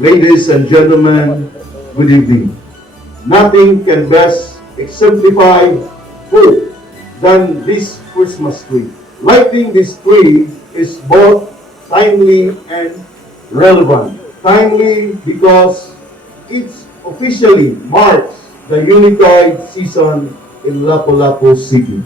Ladies and gentlemen, good evening. Nothing can best exemplify hope than this Christmas tree. Lighting this tree is both timely and relevant. Timely because it officially marks the Unitide season in Lapu-Lapu City.